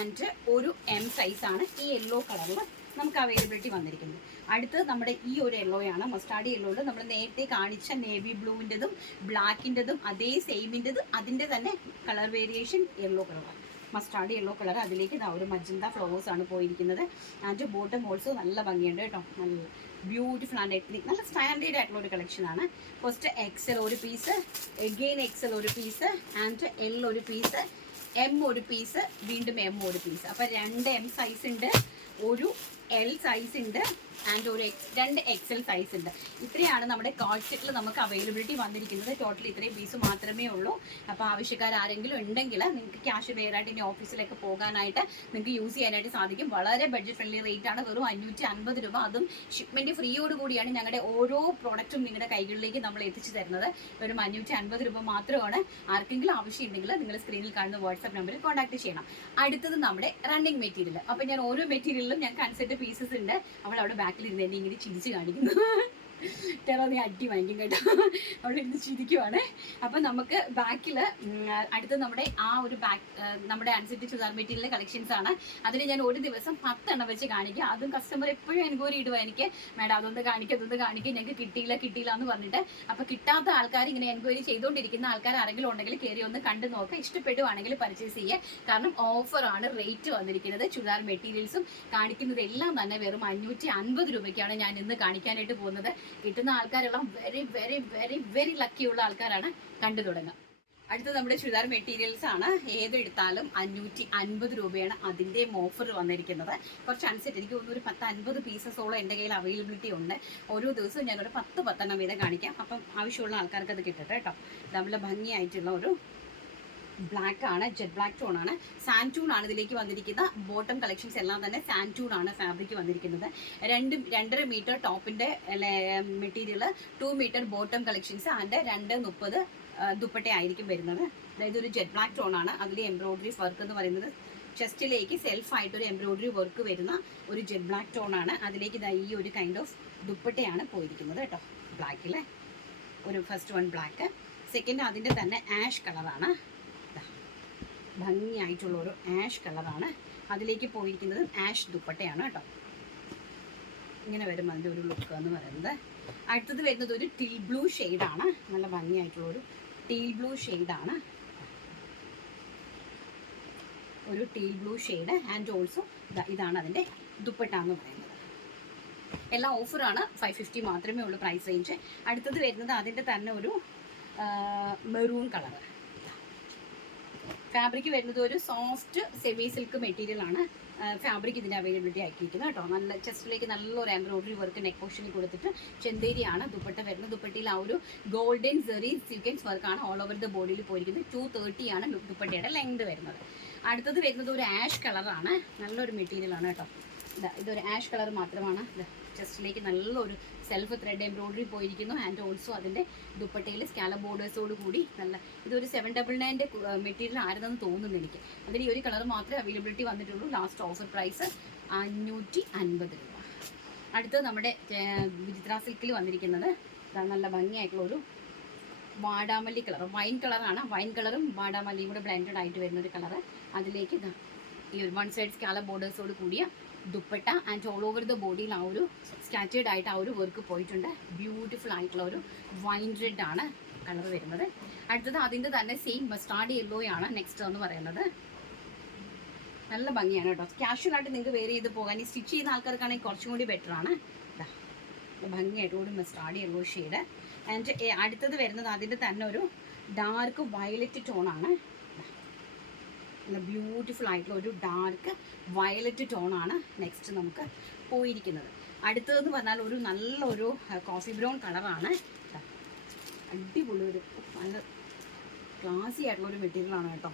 ആൻഡ് ഒരു M സൈസാണ് ഈ യെല്ലോ കളറിൽ നമുക്ക് അവൈലബിലിറ്റി വന്നിരിക്കുന്നത്. അടുത്തത് നമ്മുടെ ഈ ഒരു യെല്ലോയാണ്, മസ്റ്റാർഡ് യെല്ലോയിൽ നമ്മൾ നേരത്തെ കാണിച്ച നേവി ബ്ലൂവിൻ്റെതും ബ്ലാക്കിൻ്റെതും അതേ സെയിമിൻ്റെതും അതിൻ്റെ തന്നെ കളർ വേരിയേഷൻ യെല്ലോ കളറാണ്, മസ്റ്റാർഡ് യെല്ലോ കളർ. അതിലേക്ക് ഒരു മജന്ത ഫ്ലവേഴ്സ് ആണ് പോയിരിക്കുന്നത്. ആൻഡ് ബോട്ടം ഓൾസോ നല്ല ഭംഗിയുണ്ട് കേട്ടോ. നല്ല ബ്യൂട്ടിഫുൾ ആൻഡ് എത്നിക്, നല്ല സ്റ്റാൻഡേർഡ് ആയിട്ടുള്ള ഒരു കളക്ഷനാണ്. ഫസ്റ്റ് XL ഒരു പീസ്, എഗെയിൻ XL ഒരു പീസ് ആൻഡ് L ഒരു പീസ്, M ഒരു പീസ്, വീണ്ടും M ഒരു പീസ്. അപ്പോൾ 2 M സൈസ് ഉണ്ട്, ഒരു L സൈസ് ഉണ്ട് ആൻഡ് ഒരു 2 XL സൈസ് ഉണ്ട്. ഇത്രയാണ് നമ്മുടെ കോട്ട് സെറ്റിൽ നമുക്ക് അവൈലബിലിറ്റി വന്നിരിക്കുന്നത്. ടോട്ടൽ ഇത്രയും പീസ് മാത്രമേ ഉള്ളൂ. അപ്പോൾ ആവശ്യക്കാർ ആരെങ്കിലും ഉണ്ടെങ്കിൽ നിങ്ങൾക്ക് ക്യാഷ് വെയറായിട്ട് ഇനി ഓഫീസിലേക്ക് പോകാനായിട്ട് നിങ്ങൾക്ക് യൂസ് ചെയ്യാനായിട്ട് സാധിക്കും. വളരെ ബഡ്ജറ്റ് ഫ്രണ്ട്ലി റേറ്റ് ആണ്, വെറും 550 രൂപ. അതും ഷിപ്മെൻറ്റ് ഫ്രീയോട് കൂടിയാണ് ഞങ്ങളുടെ ഓരോ പ്രോഡക്റ്റും നിങ്ങളുടെ കൈകളിലേക്ക് നമ്മൾ എത്തിച്ചു തരുന്നത്. വെറും 550 രൂപ മാത്രമാണ്. ആർക്കെങ്കിലും ആവശ്യമുണ്ടെങ്കിൽ നിങ്ങൾ സ്ക്രീനിൽ കാണുന്ന വാട്സാപ്പ് നമ്പറിൽ കോൺടാക്ട് ചെയ്യണം. അടുത്തത് നമ്മുടെ റണ്ണിങ് മെറ്റീരിയൽ. അപ്പോൾ ഞാൻ ഓരോ മെറ്റീരിയലിലും ഞാൻ കൺസെപ്റ്റ് പീസസ് ഉണ്ട്. അവിടെ ബാക്കിലിരുന്ന് എന്നെ ഇങ്ങനെ ചിരിച്ച് കാണിക്കുന്നു. ടെറോ നീ അടി വാങ്ങിക്കും കേട്ടോ. അവിടെ ഇരുന്ന് ചിരിക്കുവാണ്. അപ്പം നമുക്ക് ബാക്കിൽ അടുത്ത് നമ്മുടെ ആ ഒരു നമ്മുടെ അൻസിറ്റി ചുരിദാർ മെറ്റീരിയലിലെ കളക്ഷൻസ് ആണ്. അതിന് ഞാൻ ഒരു ദിവസം 10 എണ്ണം വെച്ച് കാണിക്കുക. അതും കസ്റ്റമർ എപ്പോഴും എൻക്വയറി ഇടുക, എനിക്ക് മേഡം അതൊന്ന് കാണിക്കുക, ഞങ്ങൾക്ക് കിട്ടിയില്ല എന്ന് പറഞ്ഞിട്ട്. അപ്പോൾ കിട്ടാത്ത ആൾക്കാർ, ഇങ്ങനെ എൻക്വയറി ചെയ്തുകൊണ്ടിരിക്കുന്ന ആൾക്കാർ ആരെങ്കിലും ഉണ്ടെങ്കിൽ കയറി ഒന്ന് കണ്ടു നോക്കുക. ഇഷ്ടപ്പെടുവാണെങ്കിൽ പർച്ചേസ് ചെയ്യുക. കാരണം ഓഫറാണ് റേറ്റ് വന്നിരിക്കുന്നത്. ചുരിദാർ മെറ്റീരിയൽസും കാണിക്കുന്നതെല്ലാം തന്നെ വെറും 550 രൂപയ്ക്കാണ് ഞാൻ ഇന്ന് കാണിക്കാനായിട്ട് പോകുന്നത്. കിട്ടുന്ന ആൾക്കാരെല്ലാം വെരി വെരി വെരി വെരി ലക്കിയുള്ള ആൾക്കാരാണ്. കണ്ടു തുടങ്ങുക. അടുത്തത് നമ്മുടെ ചുരിദാർ മെറ്റീരിയൽസ് ആണ്. ഏതെടുത്താലും 550 രൂപയാണ് അതിൻ്റെ ഓഫർ വന്നിരിക്കുന്നത്. കുറച്ച് അനുസരിച്ച് എനിക്ക് തോന്നുന്നു ഒരു 10-50 പീസസോളം എൻ്റെ കയ്യിൽ അവൈലബിലിറ്റി ഉണ്ട്. ഓരോ ദിവസവും ഞാനൊരു 10 എണ്ണം വീതം കാണിക്കാം. അപ്പം ആവശ്യമുള്ള ആൾക്കാർക്ക് അത് കിട്ടട്ടെ കേട്ടോ. നല്ല ഭംഗിയായിട്ടുള്ള ഒരു ബ്ലാക്ക് ആണ്, ജെറ്റ് ബ്ലാക്ക് ടോൺ ആണ്. സാൻറ്റൂൺ ആണ് ഇതിലേക്ക് വന്നിരിക്കുന്ന. ബോട്ടം കളക്ഷൻസ് എല്ലാം തന്നെ സാൻറ്റൂൺ ആണ് ഫാബ്രിക് വന്നിരിക്കുന്നത്. 2.5 മീറ്റർ ടോപ്പിൻ്റെ material, 2 metre bottom collections and 2.30 dupatta ആയിരിക്കും വരുന്നത്. അതായത് ഒരു ജെറ്റ് ബ്ലാക്ക് ടോൺ ആണ്. അതിൽ എംബ്രോയിഡറി വർക്ക് എന്ന് പറയുന്നത് ചെസ്റ്റിലേക്ക് സെൽഫായിട്ടൊരു എംബ്രോയിഡറി വർക്ക് വരുന്ന ഒരു ജെറ്റ് ബ്ലാക്ക് ടോൺ ആണ്. അതിലേക്ക് ഈ ഒരു കൈൻഡ് ഓഫ് ദുപ്പട്ടയാണ് പോയിരിക്കുന്നത് കേട്ടോ. ബ്ലാക്കിൽ ഒരു ഫസ്റ്റ് വൺ ബ്ലാക്ക്, സെക്കൻഡ് അതിൻ്റെ തന്നെ ആഷ് കളറാണ്. ഭംഗിയായിട്ടുള്ള ഒരു ആഷ് കളറാണ്. അതിലേക്ക് പോയിരിക്കുന്നത് ആഷ് ദുപ്പട്ടയാണ് കേട്ടോ. ഇങ്ങനെ വരും അതിൻ്റെ ഒരു ലുക്ക് എന്ന് പറയുന്നത്. അടുത്തത് വരുന്നത് ഒരു ടീൽ ബ്ലൂ ഷെയ്ഡാണ്. നല്ല ഭംഗിയായിട്ടുള്ള ഒരു ടീൽ ബ്ലൂ ഷെയ്ഡാണ്. ഒരു teal blue shade and also ഇതാണ് അതിൻ്റെ ദുപ്പട്ട എന്ന് പറയുന്നത്. എല്ലാം ഓഫറാണ്. 550 മാത്രമേ ഉള്ളൂ പ്രൈസ് റേഞ്ച്. അടുത്തത് വരുന്നത് അതിൻ്റെ തന്നെ ഒരു മെറൂൺ കളർ. ഫാബ്രിക് വരുന്നത് ഒരു സോഫ്റ്റ് സെമി സിൽക്ക് മെറ്റീരിയൽ ആണ്. ഫാബ്രിക് ഇതിൻ്റെ അവൈലബിലിറ്റി ആക്കിയിരിക്കുന്നത് കേട്ടോ. നല്ല ചെസ്റ്റിലേക്ക് നല്ലൊരു എംബ്രോയിഡറി വർക്ക് നെക്ക് പോർഷനിൽ കൊടുത്തിട്ട് ചെന്തേരിയാണ് ദുപ്പട്ട വരുന്നത്. ദുപ്പട്ടയിൽ ആ ഒരു ഗോൾഡൻ സെറി സീക്വൻസ് വർക്കാണ് ഓൾ ഓവർ ദ ബോഡിയിൽ പോയിരിക്കുന്നത്. 230 ആണ് ദുപ്പട്ടയുടെ ലെങ്ത് വരുന്നത്. അടുത്തത് വരുന്നത് ഒരു ആഷ് കളറാണ്. നല്ലൊരു മെറ്റീരിയൽ ആണ് കേട്ടോ. ഇതൊരു ആഷ് കളർ മാത്രമാണ്. ചെസ്റ്റിലേക്ക് നല്ലൊരു സെൽഫ് ത്രെഡ് എംബ്രോയിഡറി പോയിരിക്കുന്നു. ആൻഡ് ഓൾസോ അതിൻ്റെ ദുപ്പട്ടയിൽ സ്കാലപ്പ് ബോർഡേഴ്സോട് കൂടി നല്ല ഇതൊരു 799 മെറ്റീരിയൽ ആയിരുന്നെന്ന് തോന്നുന്നു എനിക്ക്. അതിൽ ഈ ഒരു കളർ മാത്രമേ അവൈലബിലിറ്റി വന്നിട്ടുള്ളൂ. ലാസ്റ്റ് ഓഫർ പ്രൈസ് 550 രൂപ. അടുത്തത് നമ്മുടെ വിചിത്ര സിൽക്കിൽ വന്നിരിക്കുന്നത് നല്ല ഭംഗിയായിട്ടുള്ളൊരു വാടാമല്ലി കളർ, വൈൻ കളറാണ്. വൈൻ കളറും വാടാമല്ലിയും കൂടെ ബ്ലെൻഡഡ് ആയിട്ട് വരുന്നൊരു കളറ്. അതിലേക്ക് ഈ ഒരു വൺ സൈഡ് സ്കാലപ്പ് ബോർഡേഴ്സോട് കൂടിയ dupatta and all over the ബോഡിയിൽ ആ ഒരു സ്കാറ്റേർഡ് ആയിട്ട് ആ ഒരു വർക്ക് പോയിട്ടുണ്ട്. ബ്യൂട്ടിഫുൾ ആയിട്ടുള്ള ഒരു വൈൻ റെഡ് ആണ് കളർ വരുന്നത്. അടുത്തത് അതിൻ്റെ തന്നെ സെയിം മസ്റ്റാർഡ് യെല്ലോ ആണ് നെക്സ്റ്റ് എന്ന് പറയുന്നത്. നല്ല ഭംഗിയാണ് കേട്ടോ. കാഷ്വൽ ആയിട്ട് നിങ്ങൾക്ക് വെയർ ചെയ്ത് പോകാൻ ഈ സ്റ്റിച്ച് ചെയ്യുന്ന ആൾക്കാർക്കാണെങ്കിൽ കുറച്ചും കൂടി ബെറ്റർ ആണ്. ഭംഗിയായിട്ടുള്ള ഒരു മസ്റ്റാർഡ് യെല്ലോ ഷെയ്ഡ്. ആൻഡ് അടുത്തത് വരുന്നത് അതിൻ്റെ തന്നെ ഒരു ഡാർക്ക് വയലറ്റ് ടോണാണ്. ബ്യൂട്ടിഫുൾ ആയിട്ടുള്ള ഒരു ഡാർക്ക് വയലറ്റ് ടോണാണ് നെക്സ്റ്റ് നമുക്ക് പോയിരിക്കുന്നത്. അടുത്തതെന്ന് പറഞ്ഞാൽ ഒരു നല്ലൊരു കോഫി ബ്രൗൺ കളറാണ്. അടിപൊളി ഒരു നല്ല ക്ലാസി ആയിട്ടുള്ളൊരു മെറ്റീരിയലാണ് കേട്ടോ.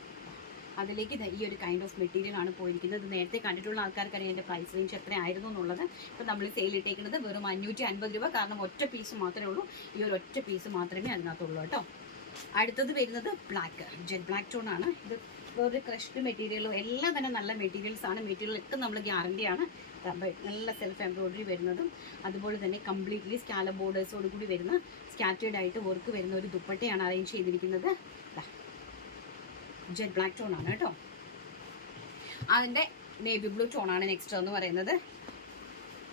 അതിലേക്ക് ഈ ഒരു കൈൻഡ് ഓഫ് മെറ്റീരിയലാണ് പോയിരിക്കുന്നത്. ഇത് നേരത്തെ കണ്ടിട്ടുള്ള ആൾക്കാർക്കറിയാം എൻ്റെ പ്രൈസ് റേഞ്ച് എത്രയായിരുന്നു എന്നുള്ളത്. ഇപ്പോൾ നമ്മൾ സെയിൽ ഇട്ടേക്കുന്നത് വെറും 550 രൂപ. കാരണം ഒറ്റ പീസ് മാത്രമേ ഉള്ളൂ. ഈ ഒരു ഒറ്റ പീസ് മാത്രമേ അതിനകത്തുള്ളൂ കേട്ടോ. അടുത്തത് വരുന്നത് ബ്ലാക്ക്, ജെറ്റ് ബ്ലാക്ക് ടോൺ ആണ്. ഇത് ഒരു ക്രഷ്ഡ് മെറ്റീരിയലും എല്ലാം തന്നെ നല്ല മെറ്റീരിയൽസ് ആണ്. മെറ്റീരിയലൊക്കെ നമ്മൾ ഗ്യാരണ്ടിയാണ്. നല്ല സെൽഫ് എംബ്രോയിഡറി വരുന്നതും അതുപോലെ തന്നെ കംപ്ലീറ്റ്ലി സ്കാലപ്പ് ബോർഡേഴ്സോട് കൂടി വരുന്ന സ്കാറ്റേർഡ് ആയിട്ട് വർക്ക് വരുന്ന ഒരു ദുപ്പട്ടയാണ് അറേഞ്ച് ചെയ്തിരിക്കുന്നത്. ജെറ്റ് ബ്ലാക്ക് ടോൺ ആണ് കേട്ടോ. അതിൻ്റെ നേവി ബ്ലൂ ടോണാണ് നെക്സ്റ്റ് എന്ന് പറയുന്നത്.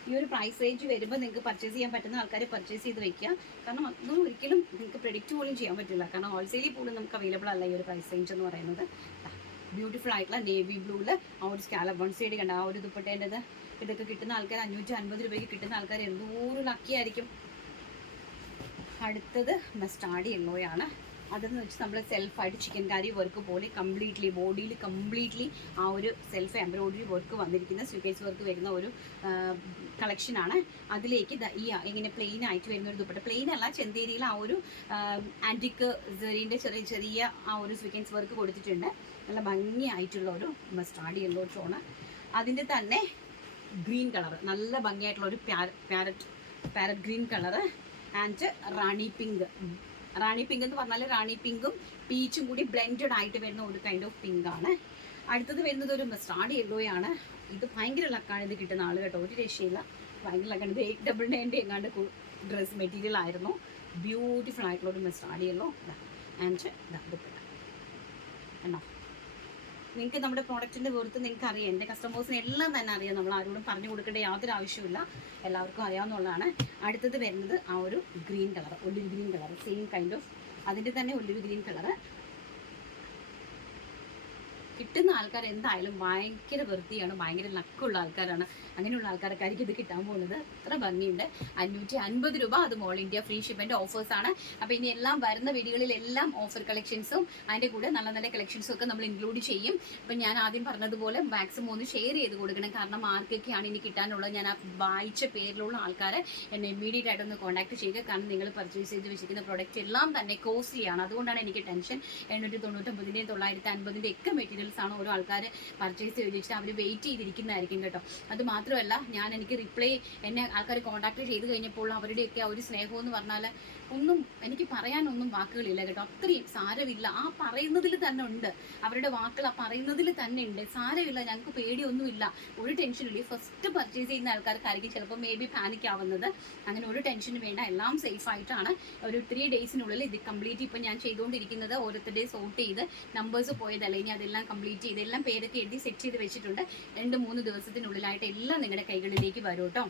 ഈ ഒരു പ്രൈസ് റേഞ്ച് വരുമ്പോൾ നിങ്ങൾക്ക് പർച്ചേസ് ചെയ്യാൻ പറ്റുന്ന ആൾക്കാർ പർച്ചേസ് ചെയ്ത് വെക്കുക. കാരണം അതൊന്നും ഒരിക്കലും നിങ്ങൾക്ക് പ്രെഡിക്റ്റ് പോലും ചെയ്യാൻ പറ്റില്ല. കാരണം ഹോൾസെയിൽ പോലും നമുക്ക് അവൈലബിൾ അല്ല ഈ ഒരു പ്രൈസ് റേഞ്ച് എന്ന് പറയുന്നത്. ബ്യൂട്ടിഫുൾ ആയിട്ടുള്ള നേവി ബ്ലൂവിൽ ആ ഒരു സ്കാലപ്പ് വൺ സൈഡ് കണ്ട ആ ഒരു ദുപ്പട്ടേൻ്റെത്. ഇതൊക്കെ കിട്ടുന്ന ആൾക്കാർ 550 രൂപയ്ക്ക് കിട്ടുന്ന ആൾക്കാർ എന്തോരം ലക്കിയായിരിക്കും. അടുത്തത് മസ്റ്റാർഡ് യെല്ലോയാണ്. അതെന്ന് വെച്ച് നമ്മൾ സെൽഫായിട്ട് ചിക്കൻ കാരി വർക്ക് പോലെ കംപ്ലീറ്റ്ലി ബോഡിയിൽ കംപ്ലീറ്റ്ലി ആ ഒരു സെൽഫ് എംബ്രോയിഡറി വർക്ക് വന്നിരിക്കുന്ന സ്വീക്കേഴ്സ് വർക്ക് വരുന്ന ഒരു കളക്ഷനാണ്. അതിലേക്ക് ഈ ഇങ്ങനെ പ്ലെയിൻ ആയിട്ട് വരുന്ന ഒരു ദുപ്പട്ട, പ്ലെയിൻ അല്ല, ചെന്തേരിയിൽ ആ ഒരു ആൻറ്റിക് സെറീൻ്റെ ചെറിയ ചെറിയ ആ ഒരു സ്വീക്കൻസ് വർക്ക് കൊടുത്തിട്ടുണ്ട്. നല്ല ഭംഗിയായിട്ടുള്ള ഒരു മസ്റ്റാർഡ് യെല്ലോ ടോണ്. അതിൻ്റെ തന്നെ ഗ്രീൻ കളർ, നല്ല ഭംഗിയായിട്ടുള്ള ഒരു parrot green colour and Rani pink. Rani pink എന്ന് പറഞ്ഞാൽ റാണി പിങ്കും പീച്ചും കൂടി ബ്ലെൻഡഡ് ആയിട്ട് വരുന്ന ഒരു കൈൻഡ് ഓഫ് പിങ്ക് ആണ്. അടുത്തത് വരുന്നത് ഒരു മസ്റ്റാർഡ് യെല്ലോയാണ്. ഇത് ഭയങ്കര ലക്കാണ് ഇത് കിട്ടുന്ന ആൾ കേട്ടോ. ഒരു രക്ഷയില്ല, ഭയങ്കര ലക്കാണ്. ഇത് 899 എങ്ങാണ്ട് ഡ്രസ് മെറ്റീരിയൽ ആയിരുന്നു. ബ്യൂട്ടിഫുൾ ആയിട്ടുള്ള ഒരു മസ്റ്റാർഡ് യെല്ലോ ആൻഡ് എന്നോ. നിങ്ങൾക്ക് നമ്മുടെ പ്രോഡക്റ്റിൻ്റെ വെറുത്ത് നിങ്ങൾക്ക് അറിയാം. എൻ്റെ കസ്റ്റമേഴ്സിന് എല്ലാം തന്നെ അറിയാം. നമ്മൾ ആരോടും പറഞ്ഞു കൊടുക്കേണ്ട യാതൊരു ആവശ്യമില്ല, എല്ലാവർക്കും അറിയാവുന്നതാണ്. അടുത്തത് വരുന്നത് ആ ഒരു green colour, olive green colour, same kind of അതിൻ്റെ തന്നെ ഒലിവ് ഗ്രീൻ കളറ്. കിട്ടുന്ന ആൾക്കാർ എന്തായാലും ഭയങ്കര വൃത്തിയാണ്, ഭയങ്കര ലക്കുള്ള ആൾക്കാരാണ്. അങ്ങനെയുള്ള ആൾക്കാർക്കായിരിക്കും ഇത് കിട്ടാൻ പോകുന്നത്. അത്ര ഭംഗിയുണ്ട്. 550 രൂപ. അത് ഓൾ ഇന്ത്യ ഫ്രീ ഷിപ്മെൻറ്റ് ഓഫേഴ്സാണ്. അപ്പോൾ ഇനി എല്ലാം വരുന്ന വീഡിയോകളിലെല്ലാം ഓഫർ കളക്ഷൻസും അതിൻ്റെ കൂടെ നല്ല നല്ല കളക്ഷൻസും ഒക്കെ നമ്മൾ ഇൻക്ലൂഡ് ചെയ്യും. അപ്പം ഞാൻ ആദ്യം പറഞ്ഞതുപോലെ മാക്സിമം ഒന്ന് ഷെയർ ചെയ്ത് കൊടുക്കണം. കാരണം ആർക്കൊക്കെയാണ് ഇനി കിട്ടാനുള്ളത്. ഞാൻ ആ വായിച്ച പേരിലുള്ള ആൾക്കാരെ എന്നെ ഇമ്മീഡിയറ്റ് ആയിട്ടൊന്ന് കോൺടാക്ട് ചെയ്യുക. കാരണം നിങ്ങൾ പർച്ചേസ് ചെയ്ത് വെച്ചിരിക്കുന്ന പ്രോഡക്റ്റ് എല്ലാം തന്നെ കോസ്റ്റ്ലിയാണ്. അതുകൊണ്ടാണ് എനിക്ക് ടെൻഷൻ. 899-ൻ്റെയും 950-ൻ്റെ ഒക്കെ മെറ്റീരിയൽ ആണ് ഓരോ ആൾക്കാർ പർച്ചേസ് ചെയ്ത് വെച്ചിട്ട് അവർ വെയിറ്റ് ചെയ്തിരിക്കുന്നതായിരിക്കും കേട്ടോ. അത് മാത്രമല്ല എനിക്ക് റിപ്ലൈ എന്നെ ആൾക്കാർ കോൺടാക്ട് ചെയ്ത് കഴിഞ്ഞപ്പോൾ അവരുടെയൊക്കെ ആ ഒരു സ്നേഹം എന്ന് പറഞ്ഞാൽ ഒന്നും എനിക്ക് പറയാനൊന്നും വാക്കുകളില്ല കേട്ടോ. അത്രയും സാരമില്ല, ആ പറയുന്നതിൽ തന്നെ ഉണ്ട്. അവരുടെ വാക്കുകൾ ആ പറയുന്നതിൽ തന്നെ ഉണ്ട്. സാരമില്ല, ഞങ്ങൾക്ക് പേടിയൊന്നുമില്ല, ഒരു ടെൻഷനില്ല. ഫസ്റ്റ് പർച്ചേസ് ചെയ്യുന്ന ആൾക്കാർക്കായിരിക്കും ചിലപ്പോൾ മേ ബി പാനിക് ആവുന്നത്. അങ്ങനെ ഒരു ടെൻഷനും വേണ്ട, എല്ലാം സേഫ് ആയിട്ടാണ്. ഒരു 3 ഡേയ്സിനുള്ളിൽ ഇത് കംപ്ലീറ്റ് ഇപ്പം ഞാൻ ചെയ്തുകൊണ്ടിരിക്കുന്നത് ഓരോരുത്തരുടെ സോർട്ട് ചെയ്ത് നമ്പേഴ്സ് പോയതല്ല, ഇനി അതെല്ലാം കംപ്ലീറ്റ് ചെയ്ത് എല്ലാം പേരൊക്കെ എഴുതി സെറ്റ് ചെയ്ത് വെച്ചിട്ടുണ്ട്. 2-3 ദിവസത്തിനുള്ളിലായിട്ട് എല്ലാം നിങ്ങളുടെ കൈകളിലേക്ക് വരും കേട്ടോ.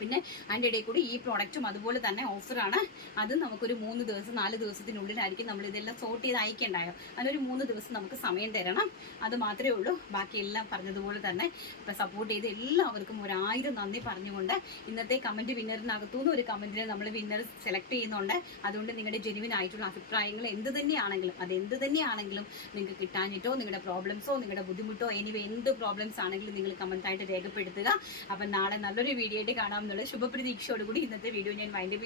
പിന്നെ അതിൻ്റെ ഇടയിൽ കൂടി ഈ പ്രോഡക്റ്റും അതുപോലെ തന്നെ ഓഫറാണ്. അത് നമുക്കൊരു 3 ദിവസം 4 ദിവസത്തിനുള്ളിലായിരിക്കും നമ്മൾ ഇതെല്ലാം സോർട്ട് ചെയ്ത് അയക്കേണ്ടായോ. അതിനൊരു 3 ദിവസം നമുക്ക് സമയം തരണം. അത് മാത്രമേ ഉള്ളൂ. ബാക്കിയെല്ലാം പറഞ്ഞതുപോലെ തന്നെ ഇപ്പം സപ്പോർട്ട് ചെയ്ത് എല്ലാവർക്കും 1000 നന്ദി പറഞ്ഞുകൊണ്ട് ഇന്നത്തെ കമൻറ്റ് വിന്നറിനകത്തുനിന്ന് ഒരു കമൻറ്റിനെ നമ്മൾ വിന്നർ സെലക്ട് ചെയ്യുന്നുണ്ട്. അതുകൊണ്ട് നിങ്ങളുടെ ജെനുവിൻ ആയിട്ടുള്ള അഭിപ്രായങ്ങൾ എന്ത് തന്നെയാണെങ്കിലും നിങ്ങൾക്ക് കിട്ടാനിട്ടോ നിങ്ങളുടെ പ്രോബ്ലംസോ നിങ്ങളുടെ ബുദ്ധിമുട്ടോ എനിവ എന്ത് പ്രോബ്ലംസ് ആണെങ്കിലും നിങ്ങൾ കമൻറ്റായിട്ട് രേഖപ്പെടുത്തുക. അപ്പം നാളെ നല്ലൊരു വീഡിയോ ആയിട്ട് കാണാമെന്നുള്ള ശുഭപ്രതീക്ഷയോടുകൂടി ഇന്നത്തെ വീഡിയോ ഞാൻ വൈൻഡപ്പ്